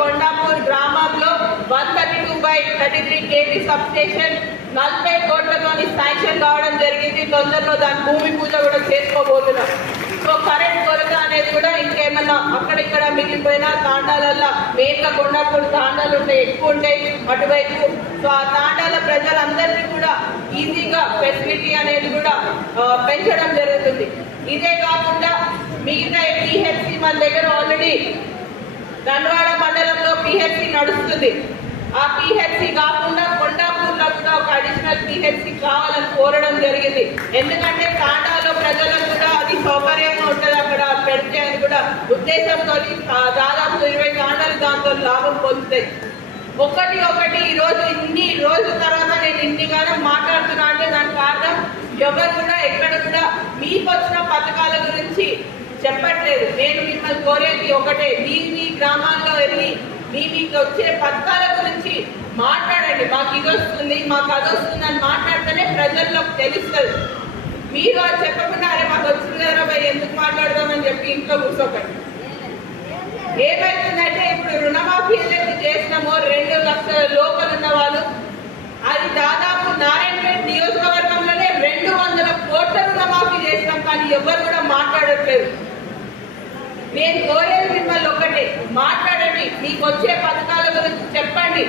కొండాపూర్ గ్రామంలో 132/33 kV sub station 40 కోట్లతోని sanction కావడం జరిగింది. తొందరలో దాని భూమి పూజ కూడా చేసుకోబోతున్నాం. సో కరెంట్ కొరత అనేది కూడా ఇంకేమన్నా అక్కడిక్కడ మిగిలిపోయిన తాండాలల్లో మెయిన్గా కొండాపూర్ తాండాలు ఉంటాయి, ఎక్కువ ఉంటాయి అటువైపు. సో ఆ తాండాల ప్రజలందరికీ కూడా ఈజీగా ఫెసిలిటీ అనేది కూడా పెంచడం జరుగుతుంది. ఇదే కాకుండా మిగతా పిహెచ్సి మన దగ్గర ఆల్రెడీ దండవాడ మండలంలో పిహెచ్సి నడుస్తుంది. ఆ పిహెచ్సి కాకుండా కొండాపూర్లో కూడా ఒక అడిషనల్ పిహెచ్సి కావాలని కోరడం జరిగింది. ఎందుకంటే తాండాలో ప్రజలకు కూడా అది సౌకర్యంగా ఉంటుంది అక్కడ పెడితే అని కూడా ఉద్దేశంతో దాదాపు 20 తాండాలు దాంతో లాభం పొందుతాయి. ఒకటి ఈరోజు ఇన్ని రోజుల తర్వాత నేను ఇన్నిగానో మాట్లాడుతున్నా అంటే దానికి కారణం ఎవరు కూడా ఎక్కడ కూడా మీకు వచ్చిన పథకాల గురించి చెప్పట్లేదు. నేను మిమ్మల్ని కోరేది ఒకటే, మీ గ్రామాల్లో వెళ్ళి మీకు వచ్చే పథకాల గురించి మాట్లాడండి. మాకు ఇది వస్తుంది, మాకు అది వస్తుంది అని మాట్లాడితేనే ప్రజల్లోకి తెలుస్తుంది. మీరు అది చెప్పకుండా అరే మాకు వచ్చింది కదా భయ్ ఎందుకు మాట్లాడదామని చెప్పి ఇంట్లో కూర్చోకండి. ఏమైతుందంటే ఇప్పుడు రుణమాఫీ ఏదైతే చేసినామో 2 లక్షల లోపల ఉన్న వాళ్ళు అది దాదాపు నారాయణపేట నియోజకవర్గంలోనే 200 కోట్ల రుణమాఫీ చేసినాం, కానీ ఎవరు కూడా మాట్లాడట్లేదు. నేను కోరేది మిమ్మల్ని ఒకటే, మాట్లాడండి, మీకు వచ్చే పథకాల గురించి చెప్పండి.